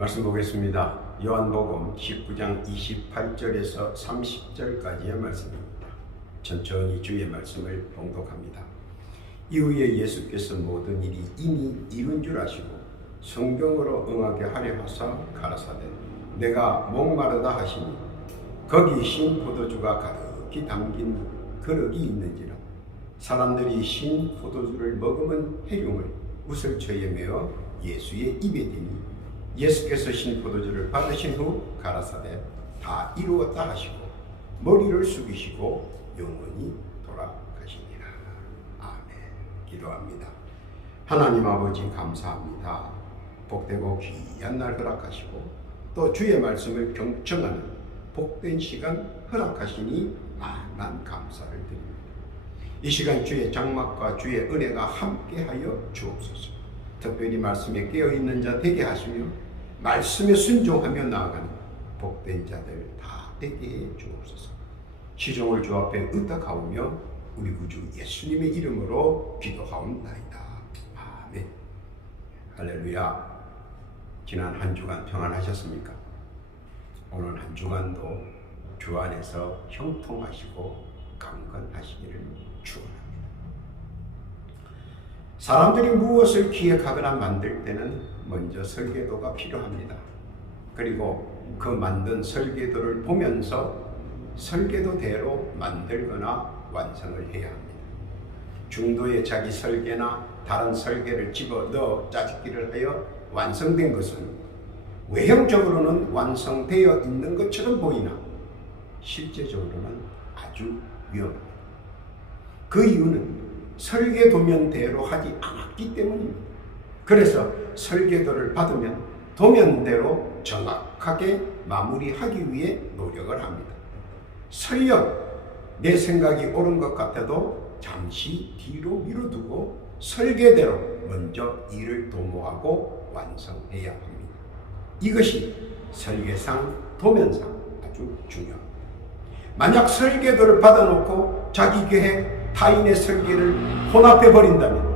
말씀 보겠습니다. 요한복음 19장 28절에서 30절까지의 말씀입니다. 천천히 주의 말씀을 봉독합니다. 이후에 예수께서 모든 일이 이미 이룬 줄 아시고 성경으로 응하게 하려 하사 가라사대 내가 목마르다 하시니 거기 신 포도주가 가득히 담긴 그릇이 있는지라 사람들이 신 포도주를 머금은 해룡을 우슬초에 메어 예수의 입에 대니 예수께서 신 포도주를 받으신 후 가라사대 다 이루었다 하시고 머리를 숙이시고 영원히 돌아가시니라. 아멘. 기도합니다. 하나님 아버지 감사합니다. 복되고 귀한 날 허락하시고 또 주의 말씀을 경청하는 복된 시간 허락하시니 만만 감사를 드립니다. 이 시간 주의 장막과 주의 은혜가 함께하여 주옵소서. 특별히 말씀에 깨어있는 자 되게 하시며 말씀에 순종하며 나아가는 복된 자들 다 되게 해 주옵소서. 시종을 주 앞에 의탁하오며 우리 구주 예수님의 이름으로 기도하옵나이다. 아멘. 할렐루야. 지난 한 주간 평안하셨습니까? 오늘 한 주간도 주 안에서 형통하시고 강건하시기를 축원합니다. 사람들이 무엇을 기획하거나 만들 때는 먼저 설계도가 필요합니다. 그리고 그 만든 설계도를 보면서 설계도대로 만들거나 완성을 해야 합니다. 중도에 자기 설계나 다른 설계를 집어넣어 짜집기를 하여 완성된 것은 외형적으로는 완성되어 있는 것처럼 보이나 실제적으로는 아주 위험합니다. 그 이유는 설계도면대로 하지 않았기 때문입니다. 그래서 설계도를 받으면 도면대로 정확하게 마무리하기 위해 노력을 합니다. 설령 내 생각이 옳은 것 같아도 잠시 뒤로 미뤄두고 설계대로 먼저 일을 도모하고 완성해야 합니다. 이것이 설계상, 도면상 아주 중요합니다. 만약 설계도를 받아놓고 자기 계획, 타인의 설계를 혼합해 버린다면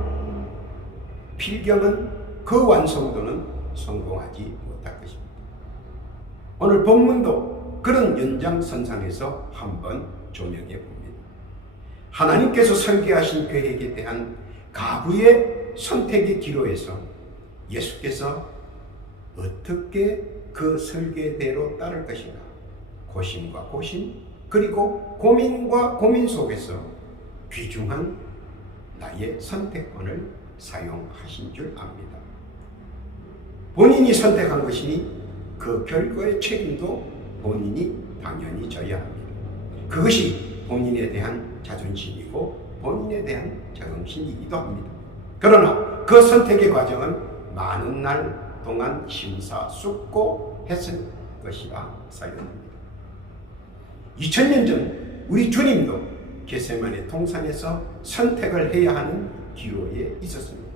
필경은 그 완성도는 성공하지 못할 것입니다. 오늘 본문도 그런 연장선상에서 한번 조명해 봅니다. 하나님께서 설계하신 계획에 대한 가부의 선택의 기로에서 예수께서 어떻게 그 설계대로 따를 것인가 고심과 고심 그리고 고민과 고민 속에서 귀중한 나의 선택권을 사용하신 줄 압니다. 본인이 선택한 것이니 그 결과의 책임도 본인이 당연히 져야 합니다. 그것이 본인에 대한 자존심이고 본인에 대한 자긍심이기도 합니다. 그러나 그 선택의 과정은 많은 날 동안 심사숙고했을 것이라 사용합니다. 2000년 전 우리 주님도 겟세마네 동산에서 선택을 해야 하는 기로에 있었습니다.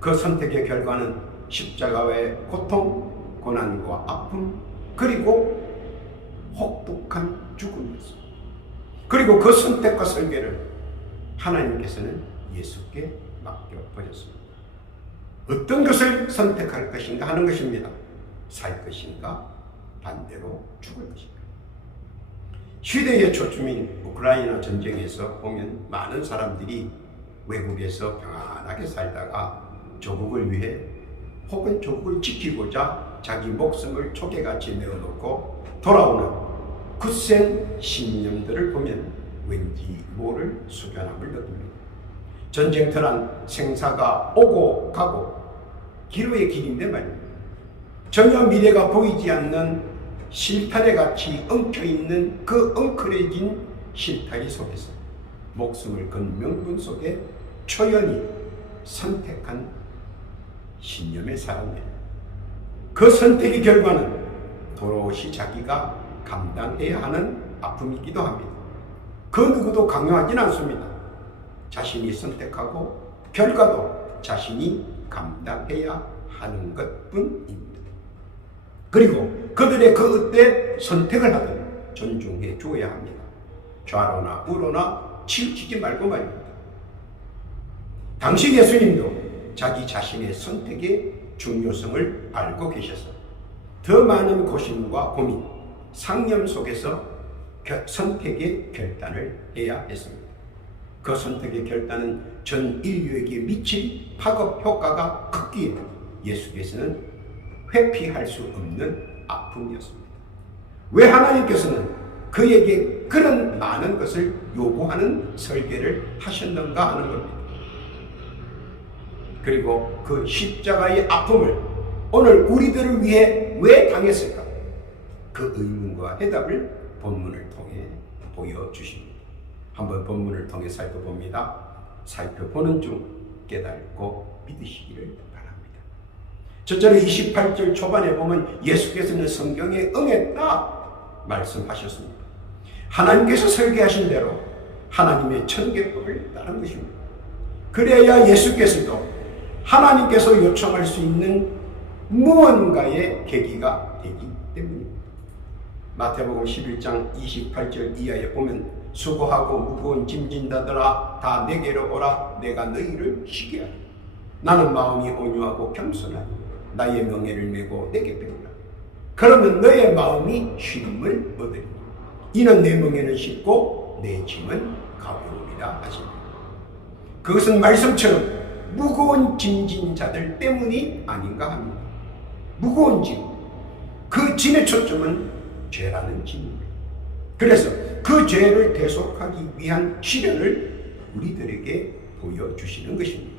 그 선택의 결과는 십자가의 고통, 고난과 아픔, 그리고 혹독한 죽음이었습니다. 그리고 그 선택과 설계를 하나님께서는 예수께 맡겨버렸습니다. 어떤 것을 선택할 것인가 하는 것입니다. 살 것인가 반대로 죽을 것인가. 시대의 초점인 우크라이나 전쟁에서 보면 많은 사람들이 외국에서 평안하게 살다가 조국을 위해 혹은 조국을 지키고자 자기 목숨을 조개같이 내어놓고 돌아오는 굳센 신념들을 보면 왠지 모를 숙연함을 느낍니다. 전쟁터란 생사가 오고 가고 기로의 길인데 말입니다. 전혀 미래가 보이지 않는 실타래 같이 엉켜있는 그 엉클해진 실타리 속에서 목숨을 건 명분 속에 초연히 선택한 신념의 사람들. 그 선택의 결과는 도로시 자기가 감당해야 하는 아픔이기도 합니다. 그 누구도 강요하진 않습니다. 자신이 선택하고 결과도 자신이 감당해야 하는 것뿐입니다. 그리고 그들의 그 어때 선택을 하든 존중해 주어야 합니다. 좌로나 우로나 치우치지 말고 말입니다. 당시 예수님도 자기 자신의 선택의 중요성을 알고 계셔서 더 많은 고심과 고민, 상념 속에서 선택의 결단을 해야 했습니다. 그 선택의 결단은 전 인류에게 미칠 파급 효과가 크기에 예수께서는 회피할 수 없는 아픔이었습니다. 왜 하나님께서는 그에게 그런 많은 것을 요구하는 설계를 하셨는가 하는 겁니다. 그리고 그 십자가의 아픔을 오늘 우리들을 위해 왜 당했을까? 그 의문과 해답을 본문을 통해 보여주십니다. 한번 본문을 통해 살펴봅니다. 살펴보는 중 깨닫고 믿으시기를 바랍니다. 첫째로 28절 초반에 보면 예수께서는 성경에 응했다 말씀하셨습니다. 하나님께서 설계하신 대로 하나님의 천계법을 따른 것입니다. 그래야 예수께서도 하나님께서 요청할 수 있는 무언가의 계기가 되기 때문입니다. 마태복음 11장 28절 이하에 보면 수고하고 무거운 짐진 자들아 다 내게로 오라 내가 너희를 쉬게 하리. 나는 마음이 온유하고 겸손하니 나의 명예를 메고 내게 배우라. 그러면 너의 마음이 쉼을 얻으리니 이는 내 명예는 쉽고 내 짐은 가벼우리라 하십니다. 그것은 말씀처럼 무거운 짐진 자들 때문이 아닌가 합니다. 무거운 짐, 그 짐의 초점은 죄라는 짐입니다. 그래서 그 죄를 대속하기 위한 시련을 우리들에게 보여주시는 것입니다.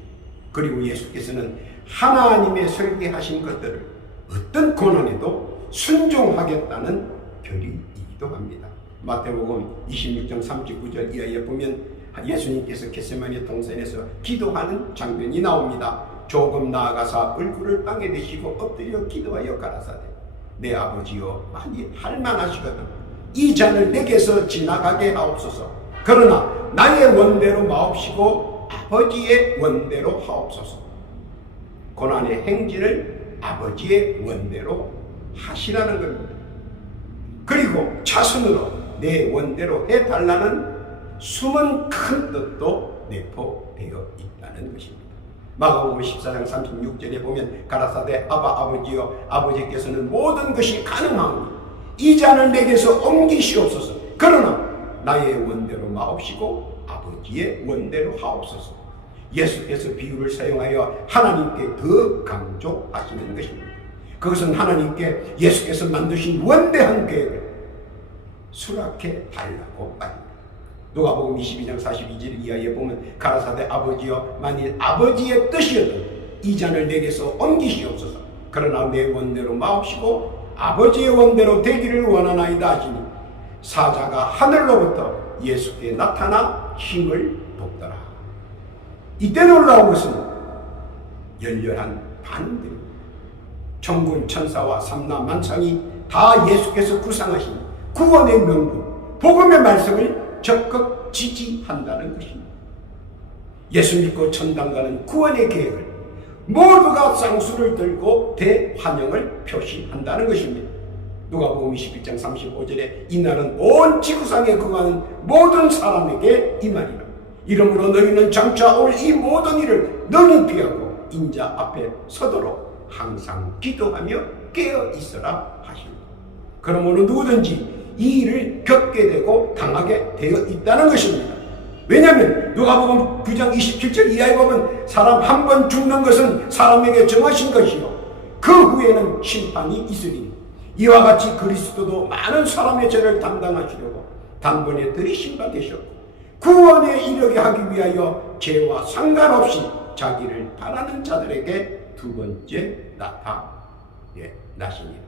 그리고 예수께서는 하나님의 설계하신 것들을 어떤 고난에도 순종하겠다는 결의이기도 합니다. 마태복음 26장 39절 이하에 보면 예수님께서 겟세마네 동산에서 기도하는 장면이 나옵니다. 조금 나아가사 얼굴을 땅에 대시고 엎드려 기도하여 가라사대 내 아버지여 많이 할만하시거든 이 잔을 내게서 지나가게 하옵소서. 그러나 나의 원대로 마옵시고 아버지의 원대로 하옵소서. 고난의 행진을 아버지의 원대로 하시라는 겁니다. 그리고 차선으로 내 원대로 해달라는 숨은 큰 뜻도 내포되어 있다는 것입니다. 마가복음 14장 36절에 보면 가라사대 아바 아버지여 아버지께서는 모든 것이 가능하오니 이 잔을 내게서 옮기시옵소서. 그러나 나의 원대로 마옵시고 아버지의 원대로 하옵소서. 예수께서 비유를 사용하여 하나님께 더 강조하시는 것입니다. 그것은 하나님께 예수께서 만드신 원대한 계획을 수락해 달라고 말입니다. 누가복음 22장 42절 이하에 보면 가라사대 아버지여 만일 아버지의 뜻이어도 이 잔을 내게서 옮기시옵소서. 그러나 내 원대로 마옵시고 아버지의 원대로 되기를 원하나이다 하시니 사자가 하늘로부터 예수께 나타나 힘을 돕더라. 이때 놀라운 것은 열렬한 반응들입니다. 천군 천사와 삼라 만상이 다 예수께서 구상하신 구원의 명분 복음의 말씀을 적극 지지한다는 것입니다. 예수 믿고 천당 가는 구원의 계획을 모두가 쌍수를 들고 대환영을 표시한다는 것입니다. 누가복음 21장 35절에 이날은 온 지구상에 거하는 모든 사람에게 임하리라. 이러므로 너희는 장차 올 이 모든 일을 능히 피하고 인자 앞에 서도록 항상 기도하며 깨어 있어라 하십니다. 그러므로 누구든지 이 일을 겪게 되고 당하게 되어 있다는 것입니다. 왜냐하면 누가복음 9장 27절 이하에 보면 사람 한 번 죽는 것은 사람에게 정하신 것이요 그 후에는 심판이 있으리니 이와 같이 그리스도도 많은 사람의 죄를 담당하시려고 단번에 들이심바 되셨고 구원에 이르게 하기 위하여 죄와 상관없이 자기를 바라는 자들에게 두 번째 나타나시니라.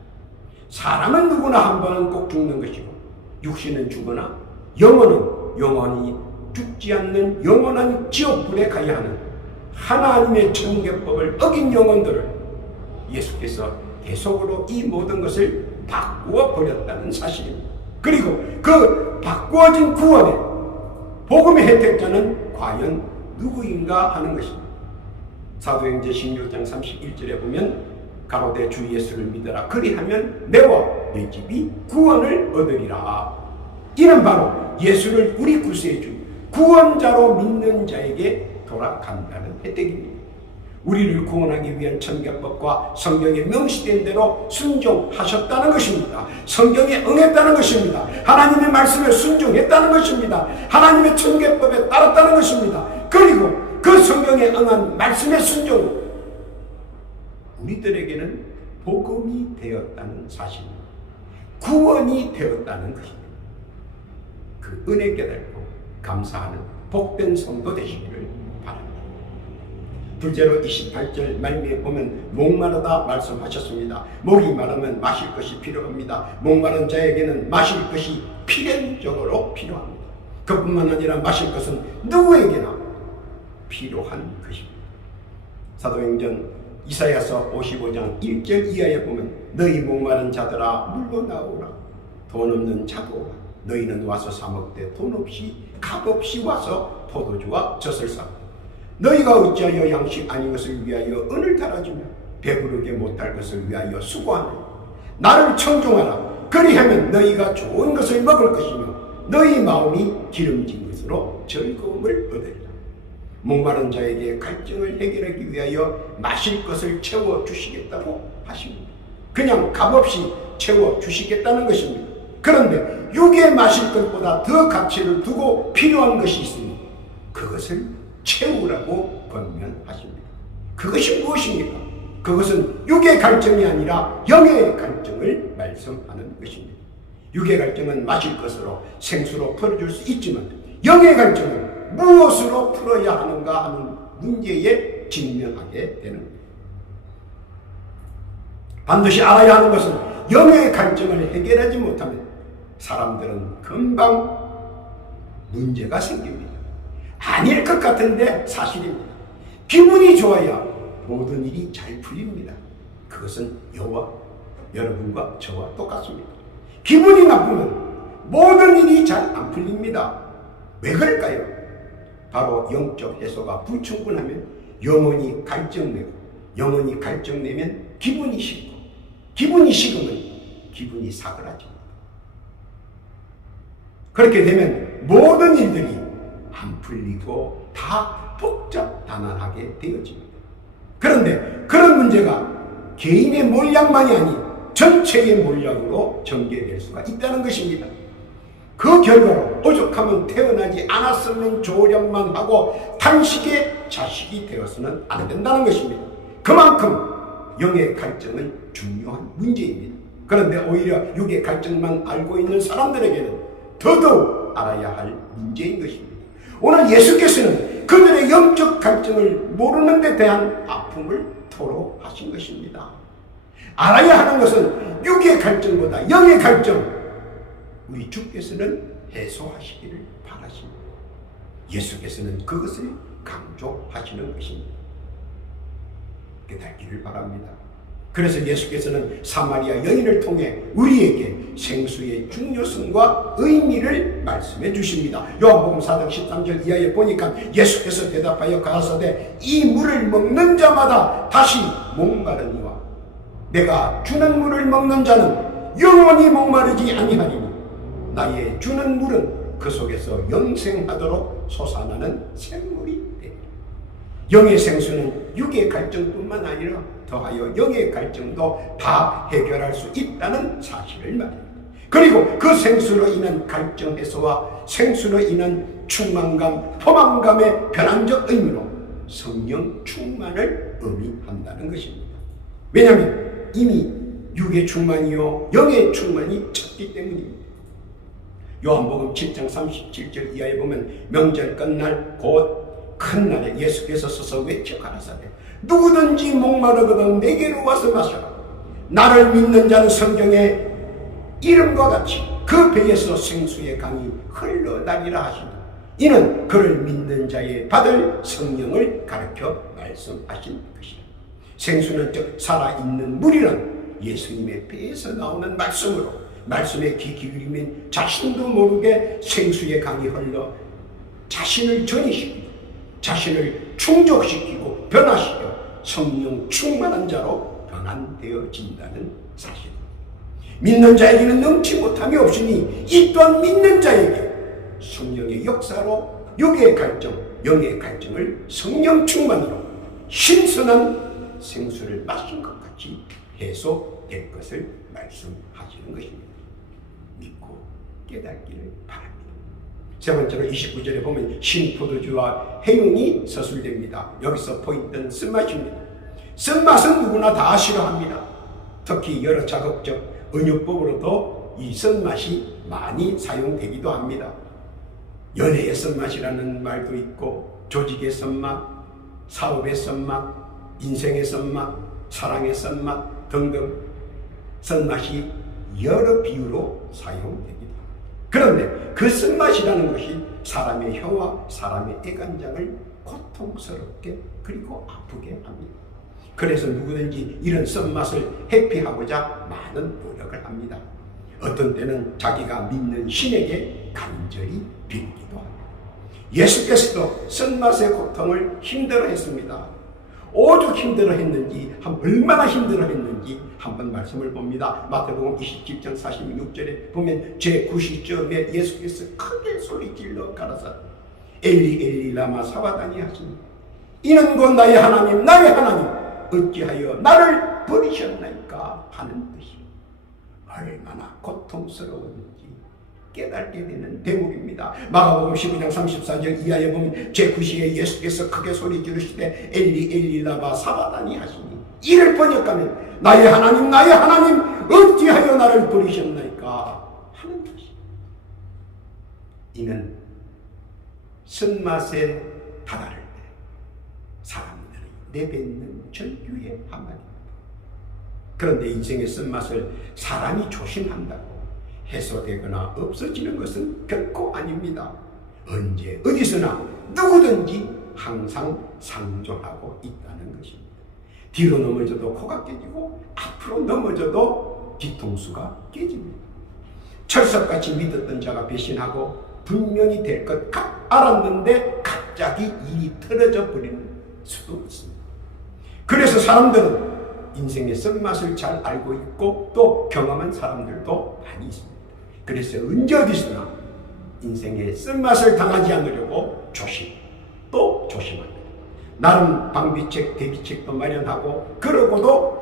사람은 누구나 한 번은 꼭 죽는 것이고 육신은 죽으나 영혼은 영원히 죽지 않는 영원한 지옥불에 가야 하는 하나님의 천계법을 어긴 영혼들을 예수께서 계속으로 이 모든 것을 바꾸어 버렸다는 사실입니다. 그리고 그 바꾸어진 구원의 복음의 혜택자는 과연 누구인가 하는 것입니다. 사도행전 16장 31절에 보면 가로되 주 예수를 믿어라 그리하면 내와 내 집이 구원을 얻으리라. 이는 바로 예수를 우리 구세주 구원자로 믿는 자에게 돌아간다는 혜택입니다. 우리를 구원하기 위한 천계법과 성경에 명시된 대로 순종하셨다는 것입니다. 성경에 응했다는 것입니다. 하나님의 말씀에 순종했다는 것입니다. 하나님의 천계법에 따랐다는 것입니다. 그리고 그 성경에 응한 말씀의 순종, 우리들에게는 복음이 되었다는 사실입니다. 구원이 되었다는 것입니다. 그 은혜 깨닫고 감사하는 복된 성도 되시기를 바랍니다. 둘째로 28절 말미에 보면 목마르다 말씀하셨습니다. 목이 마르면 마실 것이 필요합니다. 목마른 자에게는 마실 것이 필연적으로 필요합니다. 그뿐만 아니라 마실 것은 누구에게나 필요한 것입니다. 사도행전 이사야서 55장 1절 이하에 보면 너희 목마른 자들아 물로 나오라. 돈 없는 자도 오라. 너희는 와서 사 먹되 돈 없이 값 없이 와서 포도주와 젖을 사. 너희가 어찌하여 양식 아닌 것을 위하여 은을 달아주며 배부르게 못할 것을 위하여 수고하느냐. 나를 청종하라. 그리하면 너희가 좋은 것을 먹을 것이며 너희 마음이 기름진 것으로 즐거움을 얻으리라. 목마른 자에게 갈증을 해결하기 위하여 마실 것을 채워주시겠다고 하십니다. 그냥 값없이 채워주시겠다는 것입니다. 그런데 육에 마실 것보다 더 가치를 두고 필요한 것이 있으니 그것을 채우라고 권면하십니다. 그것이 무엇입니까? 그것은 육의 갈증이 아니라 영의 갈증을 말씀하는 것입니다. 육의 갈증은 마실 것으로 생수로 풀어줄 수 있지만 영의 갈증은 무엇으로 풀어야 하는가 하는 문제에 직면하게 되는 겁니다. 반드시 알아야 하는 것은 영의 갈증을 해결하지 못하면 사람들은 금방 문제가 생깁니다. 아닐 것 같은데 사실입니다. 기분이 좋아야 모든 일이 잘 풀립니다. 그것은 여러와 여러분과 저와 똑같습니다. 기분이 나쁘면 모든 일이 잘 안 풀립니다. 왜 그럴까요? 바로 영적 해소가 불충분하면 영혼이 갈증내고, 영혼이 갈증내면 기분이 식고, 기분이 식으면 기분이 사그라집니다. 그렇게 되면 모든 일들이 안 풀리고 다 복잡단안하게 되어집니다. 그런데 그런 문제가 개인의 몰약만이 아닌 전체의 몰약으로 전개될 수가 있다는 것입니다. 그 결과로 오죽하면 태어나지 않았으면 좋으련만 하고 단식의 자식이 되어서는 안 된다는 것입니다. 그만큼 영의 갈증은 중요한 문제입니다. 그런데 오히려 육의 갈증만 알고 있는 사람들에게는 더더욱 알아야 할 문제인 것입니다. 오늘 예수께서는 그들의 영적 갈증을 모르는 데 대한 아픔을 토로하신 것입니다. 알아야 하는 것은 육의 갈증보다 영의 갈증, 우리 주께서는 해소하시기를 바라십니다. 예수께서는 그것을 강조하시는 것입니다. 깨닫기를 바랍니다. 그래서 예수께서는 사마리아 여인을 통해 우리에게 생수의 중요성과 의미를 말씀해 주십니다. 요한복음 4장 13절 이하에 보니까 예수께서 대답하여 가라사대 이 물을 먹는 자마다 다시 목마르니와 내가 주는 물을 먹는 자는 영원히 목마르지 아니하리니 나의 주는 물은 그 속에서 영생하도록 솟아나는 샘물이 되리라. 영의 생수는 육의 갈증뿐만 아니라 더하여 영의 갈증도 다 해결할 수 있다는 사실을 말합니다. 그리고 그 생수로 인한 갈증 해소와 생수로 인한 충만감, 포만감의 변환적 의미로 성령 충만을 의미한다는 것입니다. 왜냐하면 이미 육의 충만이요 영의 충만이 찼기 때문입니다. 요한복음 7장 37절 이하에 보면 명절 끝날 곧 큰 날에 예수께서 서서 외쳐 가라사대 누구든지 목마르거든 내게로 와서 마셔라. 나를 믿는 자는 성경의 이름과 같이 그 배에서 생수의 강이 흘러나리라 하시니 이는 그를 믿는 자의 받을 성령을 가르쳐 말씀하신 것이다. 생수는 즉 살아있는 물이란 예수님의 배에서 나오는 말씀으로 말씀에 귀 기울이면 자신도 모르게 생수의 강이 흘러 자신을 전이시키고 자신을 충족시키고 변화시켜 성령 충만한 자로 변환되어진다는 사실입니다. 믿는 자에게는 넘치 못함이 없으니 이 또한 믿는 자에게 성령의 역사로 육의 갈증, 영의 갈증을 성령 충만으로 신선한 생수를 마신 것 같이 해소될 것을 말씀하시는 것입니다. 믿고 깨닫기를 바랍니다. 세 번째로 29절에 보면 신포도주와 해용이 서술됩니다. 여기서 포인트는 쓴맛입니다. 쓴맛은 누구나 다 싫어합니다. 특히 여러 자극적 은유법으로도 이 쓴맛이 많이 사용되기도 합니다. 연애의 쓴맛이라는 말도 있고, 조직의 쓴맛, 사업의 쓴맛, 인생의 쓴맛, 사랑의 쓴맛 등등 쓴맛이 여러 비유로 사용됩니다. 그런데 그 쓴맛이라는 것이 사람의 혀와 사람의 애간장을 고통스럽게 그리고 아프게 합니다. 그래서 누구든지 이런 쓴맛을 회피하고자 많은 노력을 합니다. 어떤 때는 자기가 믿는 신에게 간절히 빌기도 합니다. 예수께서도 쓴맛의 고통을 힘들어했습니다. 오죽 힘들어했는지, 얼마나 힘들어했는지 한번 말씀을 봅니다. 마태복음 27장 46절에 보면 제9시쯤에 예수께서 크게 소리질러 가라사 엘리 엘리 라마 사바다니 하시니 이는 곧 나의 하나님 나의 하나님 어찌하여 나를 버리셨나이까 하는 뜻이 얼마나 고통스러웠는지 깨닫게 되는 대목입니다. 마가복음 15장 34절 이하에 보면 제9시에 예수께서 크게 소리 지르시되 엘리 엘리 라마 사바다니 하시니 이를 번역하면 나의 하나님 어찌하여 나를 버리셨나이까 하는 뜻이. 이는 쓴맛에 다다를 때 사람들이 내뱉는 절규의 한마디입니다. 그런데 인생의 쓴맛을 사람이 조심한다고 해소되거나 없어지는 것은 결코 아닙니다. 언제 어디서나 누구든지 항상 상존하고 있다는 것입니다. 뒤로 넘어져도 코가 깨지고 앞으로 넘어져도 뒤통수가 깨집니다. 철석같이 믿었던 자가 배신하고 분명히 될 것 알았는데 갑자기 일이 틀어져 버리는 수도 있습니다. 그래서 사람들은 인생의 쓴맛을 잘 알고 있고 또 경험한 사람들도 많이 있습니다. 그래서 언제 어디서나 인생의 쓴맛을 당하지 않으려고 조심합니다. 나름 방비책, 대비책도 마련하고 그러고도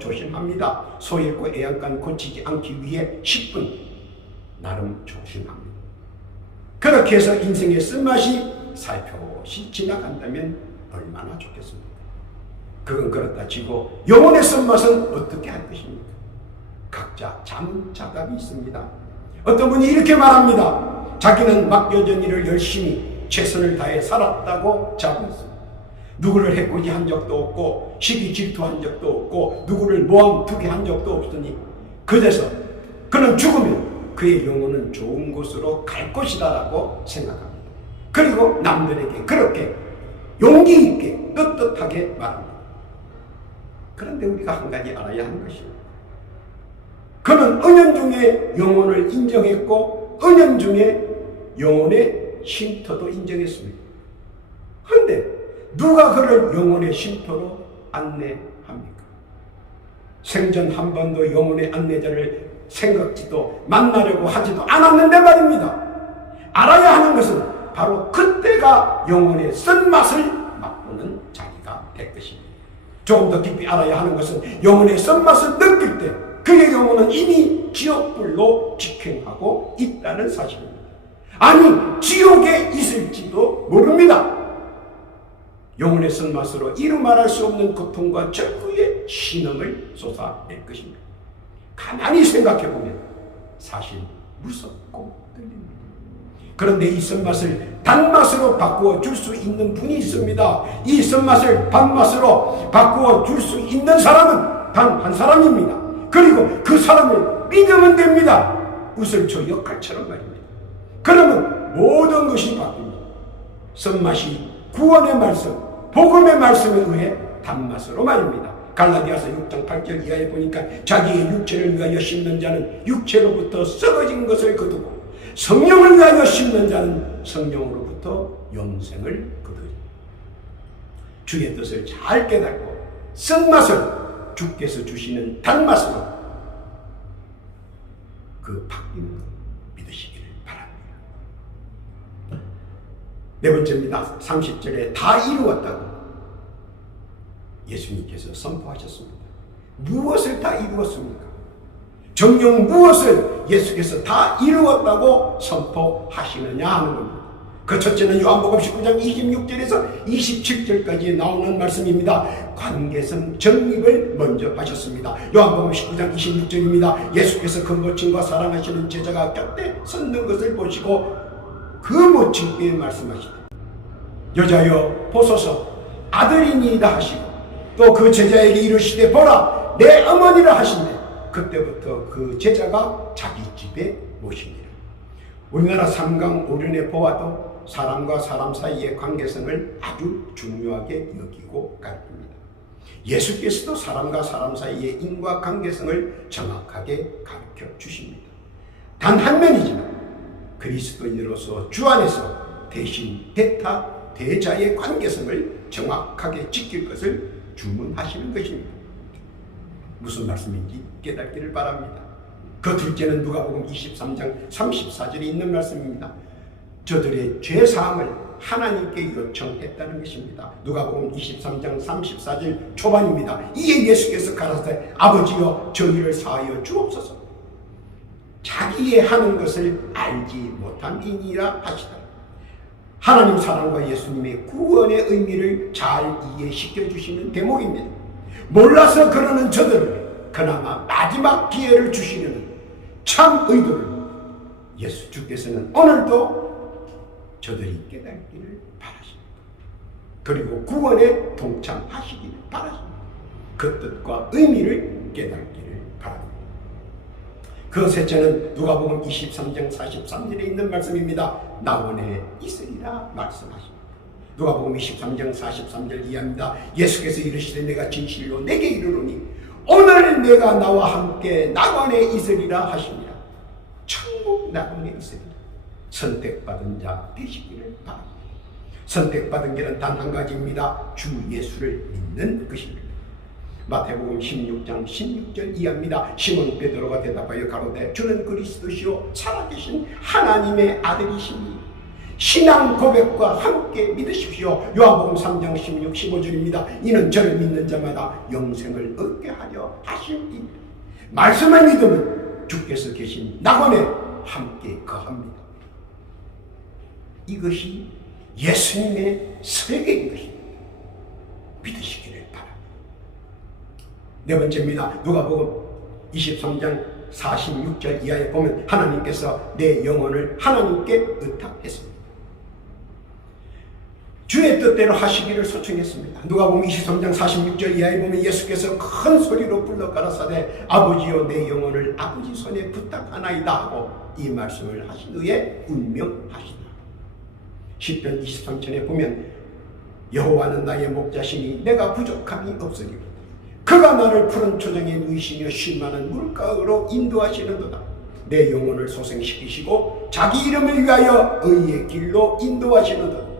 조심합니다. 소잃고 애양간 고치지 않기 위해 10분 나름 조심합니다. 그렇게 해서 인생의 쓴맛이 살펴시 지나간다면 얼마나 좋겠습니까? 그건 그렇다 치고 영혼의 쓴맛은 어떻게 할 것입니까? 각자 자문자답이 있습니다. 어떤 분이 이렇게 말합니다. 자기는 맡겨진 일을 열심히 최선을 다해 살았다고 자부했습니다. 누구를 해코지한 적도 없고 시기 질투한 적도 없고 누구를 모함 투기한 적도 없으니 그래서 그는 죽으면 그의 영혼은 좋은 곳으로 갈 것이다라고 생각합니다. 그리고 남들에게 그렇게 용기 있게 떳떳하게 말합니다. 그런데 우리가 한 가지 알아야 하는 것입니다. 그는 은연중에 영혼을 인정했고 은연중에 영혼의 쉼터도 인정했습니다. 그런데 누가 그를 영혼의 쉼터로 안내합니까? 생전 한 번도 영혼의 안내자를 생각지도 만나려고 하지도 않았는데 말입니다. 알아야 하는 것은 바로 그때가 영혼의 쓴맛을 맛보는 자리가 될 것입니다. 조금 더 깊이 알아야 하는 것은 영혼의 쓴맛을 느낄 때 그의 영혼은 이미 지옥불로 직행하고 있다는 사실입니다. 아니 지옥에 있을지도 모릅니다. 영혼의 쓴맛으로 이루 말할 수 없는 고통과 절구의 신음을 쏟아낼 것입니다. 가만히 생각해보면 사실 무섭고 떨립니다. 그런데 이 쓴맛을 단맛으로 바꾸어 줄 수 있는 분이 있습니다. 이 쓴맛을 단맛으로 바꾸어 줄 수 있는 사람은 단 한 사람입니다. 그리고 그 사람을 믿으면 됩니다. 우슬초 역할처럼 말입니다. 그러면 모든 것이 바뀝니다. 쓴맛이 구원의 말씀, 복음의 말씀에 의해 단맛으로 말입니다. 갈라디아서 6장 8절 이하에 보니까 자기의 육체를 위하여 심는 자는 육체로부터 썩어진 것을 거두고 성령을 위하여 심는 자는 성령으로부터 영생을 거두리. 주의 뜻을 잘 깨닫고 쓴맛을 주께서 주시는 단맛으로 그 바뀌는 것 믿으시기를 바랍니다. 네 번째입니다. 30절에 다 이루었다고 예수님께서 선포하셨습니다. 무엇을 다 이루었습니까? 정녕 무엇을 예수께서 다 이루었다고 선포하시느냐 하는 겁니다. 그 첫째는 요한복음 19장 26절에서 27절까지 나오는 말씀입니다. 관계성 정립을 먼저 하셨습니다. 요한복음 19장 26절입니다. 예수께서 그 모친과 사랑하시는 제자가 곁에 섰는 것을 보시고 그 모친께 말씀하시되 여자여 보소서 아들이니이다 하시고 또 그 제자에게 이르시되 보라 내 어머니라 하신대 그때부터 그 제자가 자기 집에 모시니라. 우리나라 삼강오륜에 보아도 사람과 사람 사이의 관계성을 아주 중요하게 여기고 가르칩니다. 예수께서도 사람과 사람 사이의 인과관계성을 정확하게 가르쳐 주십니다. 단 한 면이지만 그리스도인으로서 주 안에서 대신 대자의 관계성을 정확하게 지킬 것을 주문하시는 것입니다. 무슨 말씀인지 깨닫기를 바랍니다. 그 둘째는 누가복음 23장 34절에 있는 말씀입니다. 저들의 죄사함을 하나님께 요청했다는 것입니다. 누가복음 23장 34절 초반입니다. 이에 예수께서 가라사대 아버지여 저희를 사하여 주옵소서. 자기의 하는 것을 알지 못함이니라 하시더라. 하나님 사랑과 예수님의 구원의 의미를 잘 이해시켜 주시는 대목입니다. 몰라서 그러는 저들을 그나마 마지막 기회를 주시려는 참 의도를 예수 주께서는 오늘도 저들이 깨닫기를 바라십니다. 그리고 구원에 동참하시기를 바라십니다. 그 뜻과 의미를 깨닫기를 바랍니다. 그 셋째는 누가복음 23장 43절에 있는 말씀입니다. 나원에 있으리라 말씀하십니다. 누가복음 23장 43절 이하입니다. 예수께서 이르시되 내가 진실로 내게 이르노니 오늘 내가 나와 함께 낙원에 있으리라 하시니라. 천국 낙원에 있으리라. 선택받은 자 되시기를 바랍니다. 선택받은 길은 단 한 가지입니다. 주 예수를 믿는 것입니다. 마태복음 16장 16절 이하입니다. 시몬 베드로가 대답하여 가로되 주는 그리스도시요 살아계신 하나님의 아들이시니 신앙 고백과 함께 믿으십시오. 요한복음 3장 16, 15절입니다. 이는 저를 믿는 자마다 영생을 얻게 하려 하심이니라. 말씀을 믿으면 주께서 계신 낙원에 함께 거합니다. 이것이 예수님의 설계인 것입니다. 믿으시기를 바랍니다. 네 번째입니다. 누가복음 23장 46절 이하에 보면 하나님께서 내 영혼을 하나님께 의탁했습니다. 주의 뜻대로 하시기를 소청했습니다. 누가복음 23장 46절 이하에 보면 예수께서 큰 소리로 불러 가라사대 아버지여 내 영혼을 아버지 손에 부탁하나이다 하고 이 말씀을 하신 후에 운명하시다. 시편 23편에 보면 여호와는 나의 목자시니 내가 부족함이 없으리라. 그가 나를 푸른 초장에 누이시며 쉴만한 물가으로 인도하시는도다. 내 영혼을 소생시키시고 자기 이름을 위하여 의의 길로 인도하시는도다.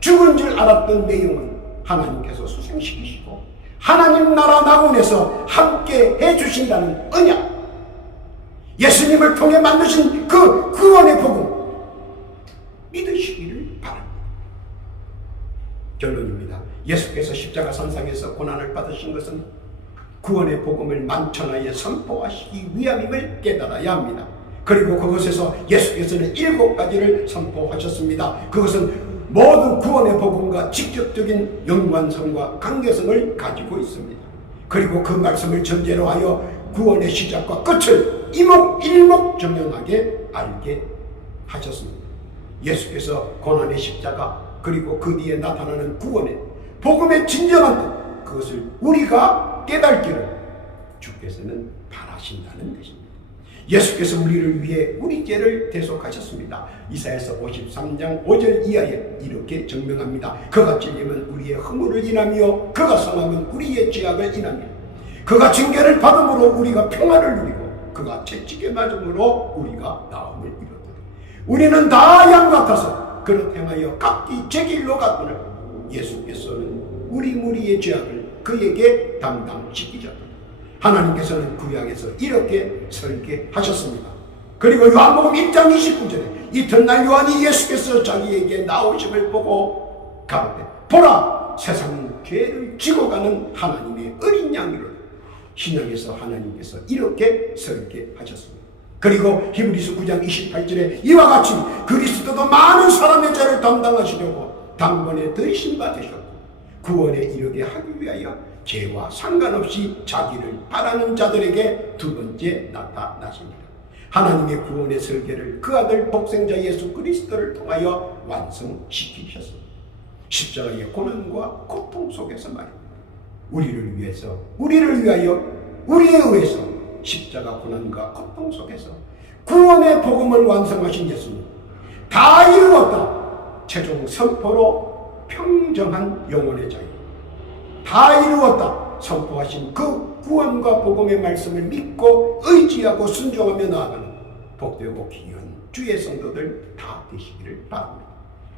죽은 줄 알았던 내 영혼 하나님께서 소생시키시고 하나님 나라 낙원에서 함께 해주신다는 언약, 예수님을 통해 만드신 그 구원의 복음 믿으시기를 바랍니다. 결론입니다. 예수께서 십자가 산상에서 고난을 받으신 것은 구원의 복음을 만천하에 선포하시기 위함임을 깨달아야 합니다. 그리고 그것에서 예수께서는 7가지를 선포하셨습니다. 그것은 모두 구원의 복음과 직접적인 연관성과 관계성을 가지고 있습니다. 그리고 그 말씀을 전제로 하여 구원의 시작과 끝을 일목정연하게 알게 하셨습니다. 예수께서 고난의 십자가 그리고 그 뒤에 나타나는 구원의 복음의 진정한 뜻, 그것을 우리가 깨닫기를 주께서는 바라신다는 것입니다. 예수께서 우리를 위해 우리 죄를 대속하셨습니다. 이사야서 53장 5절 이하에 이렇게 증명합니다. 그가 찔림은 우리의 허물을 인하며 그가 상함은 우리의 죄악을 인하며 그가 징계를 받음으로 우리가 평안을 누리고 그가 채찍에 맞음으로 우리가 나음을 이뤘다. 우리는 다 양 같아서 그릇 행하여 각기 제 길로 갔거늘 예수께서는 우리 무리의 죄악을 그에게 담당시키셨다. 하나님께서는 구약에서 이렇게 설계하셨습니다. 그리고 요한복음 1장 29절에 이튿날 요한이 예수께서 자기에게 나오심을 보고 가로되 보라 세상 죄를 지고 가는 하나님의 어린 양이로다. 신약에서 하나님께서 이렇게 설계하셨습니다. 그리고 히브리서 9장 28절에 이와 같이 그리스도도 많은 사람의 죄를 담당하시려고 단번에 들이심 받으셨고 구원에 이르게 하기 위하여 죄와 상관없이 자기를 바라는 자들에게 두 번째 나타나십니다. 하나님의 구원의 설계를 그 아들 독생자 예수 그리스도를 통하여 완성시키셨습니다. 십자가의 고난과 고통 속에서 말입니다. 우리를 위해서, 우리를 위하여, 우리에 의해서 십자가 고난과 고통 속에서 구원의 복음을 완성하신 예수님, 다 이루었다. 최종 선포로 평정한 영혼의 자유, 다 이루었다 선포하신 그 구원과 복음의 말씀을 믿고 의지하고 순종하며 나아가는 복되고 귀한 주의 성도들 다 되시기를 바랍니다.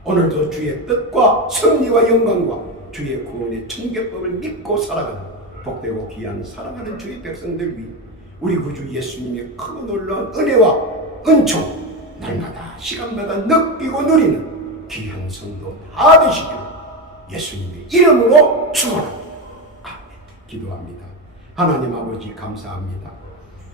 오늘도 주의 뜻과 승리와 영광과 주의 구원의 천계법을 믿고 살아가는 복되고 귀한 사랑하는 주의 백성들 위 우리 구주 예수님의 크고 놀라운 은혜와 은총 날마다 시간마다 느끼고 누리는 귀한 성도 다 되시기를 예수님의 이름으로 축원합니다. 아멘. 기도합니다. 하나님 아버지 감사합니다.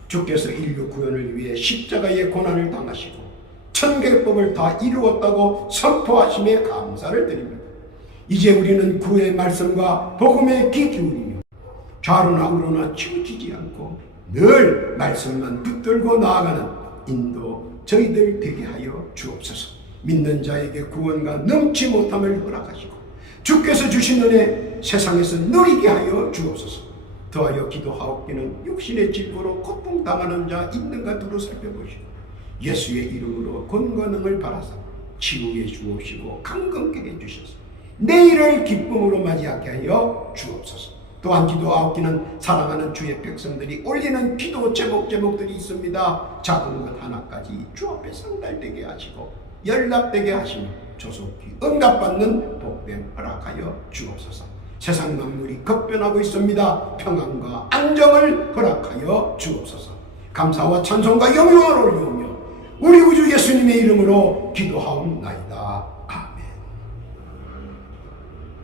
주께서 인류 구원을 위해 십자가의 고난을 당하시고 천계법을 다 이루었다고 선포하심에 감사를 드립니다. 이제 우리는 구의 말씀과 복음에 귀 기울이며 좌로나 우로나 치우치지 않고 늘 말씀만 붙들고 나아가는 인도 저희들 되게 하여 주옵소서. 믿는 자에게 구원과 넘치 못함을 허락하시고 주께서 주신 은혜 세상에서 누리게 하여 주옵소서. 더하여 기도하옵기는 육신의 질고로 고통당하는 자 있는가 두루 살펴보시고 예수의 이름으로 권능을 바라사 치유해 주옵시고 강건케 해주셔서 내일을 기쁨으로 맞이하게 하여 주옵소서. 또한 기도하옵기는 사랑하는 주의 백성들이 올리는 기도 제목들이 있습니다. 작은 것 하나까지 주 앞에 상달되게 하시고 연락되게 하시며 조속히 응답받는 복됨 허락하여 주옵소서. 세상 만물이 급변하고 있습니다. 평안과 안정을 허락하여 주옵소서. 감사와 찬송과 영광을 올리오며 우리 구주 예수님의 이름으로 기도하옵나이다.